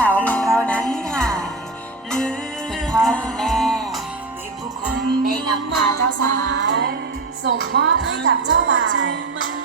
สาวของเรานั้นค่ะคุณพ่อคุณแม่ได้นำพาเจ้าสาว ส่งมอบให้กับเจ้าบ่าว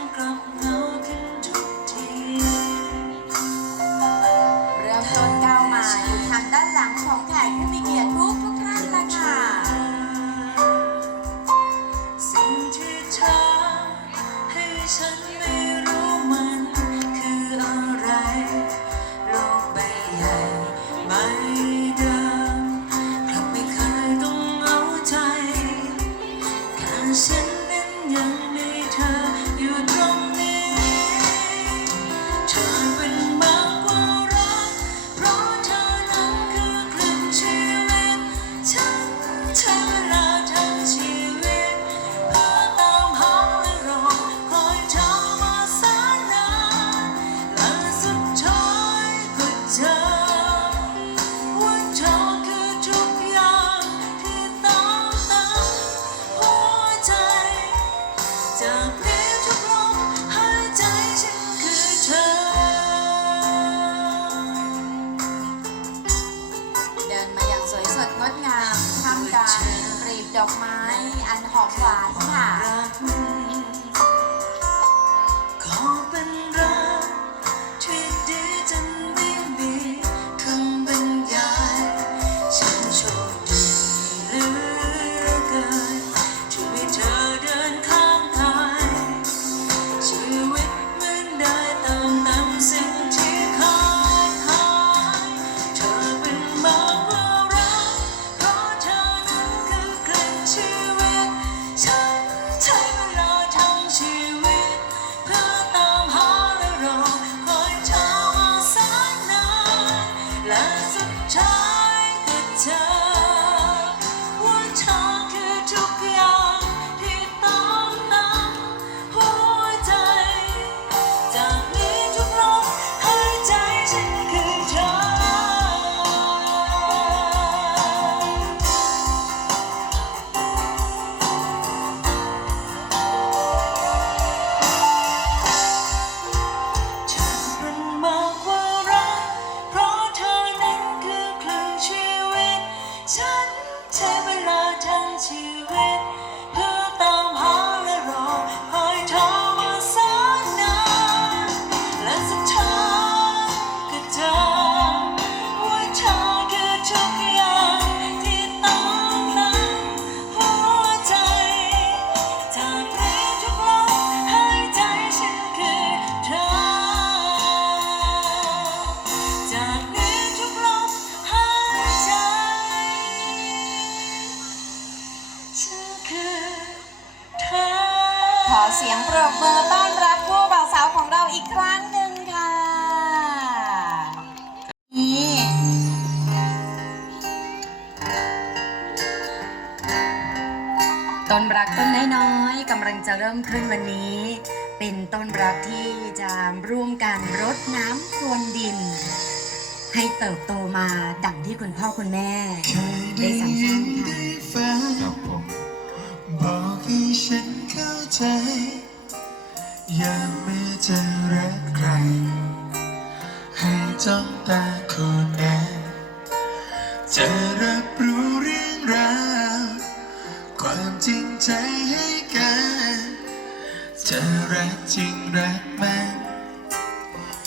蓝色潮 เสียงปรบมือต้อนรับคู่บ่าวสาวของเราอีกครั้งหนึ่งค่ะ นี่ต้นรักต้นน้อยๆกำลังจะเริ่มขึ้นวันนี้ เป็นต้นรักที่จะร่วมกันรดน้ำพรวนดิน ให้เติบโตมาดังที่คุณพ่อคุณแม่ได้สั่งสอนค่ะ ครับบอกให้ฉันเข้าใจ ยามไม่อจะรักใคร ให้จ้องตาคนนั้นจะรับรู้เรื่องราวความจริงใจให้กันจะรักจริงรักมัน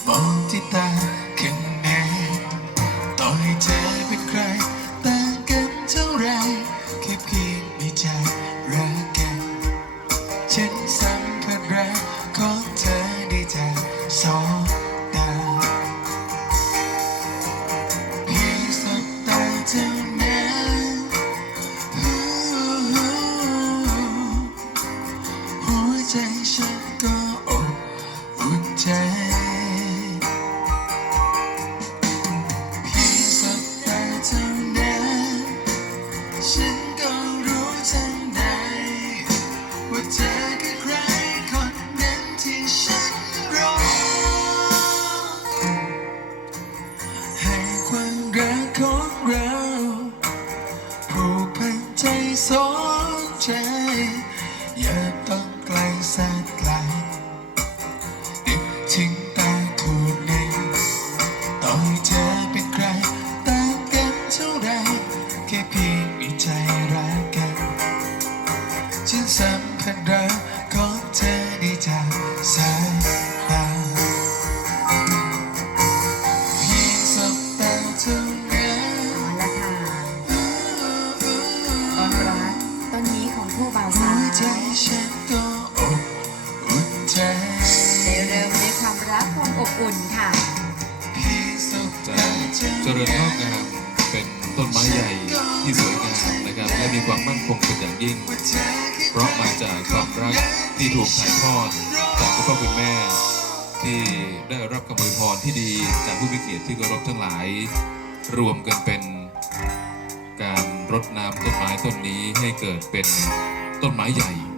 มองที่ตา อย่าต้องไกลแสน ริญงอกงามเป็นต้นไม้ใหญ่ที่สวยงามนะครับ และมีความมั่นคงเป็นอย่างยิ่ง เพราะมาจากความรักที่ถูกถ่ายทอดจากคุณพ่อคุณแม่ ที่ได้รับคำอวยพรที่ดีจากผู้มีเกียรติที่เคารพทั้งหลาย รวมกันเป็นการรดน้ำต้นไม้ต้นนี้ให้เกิดเป็นต้นไม้ใหญ่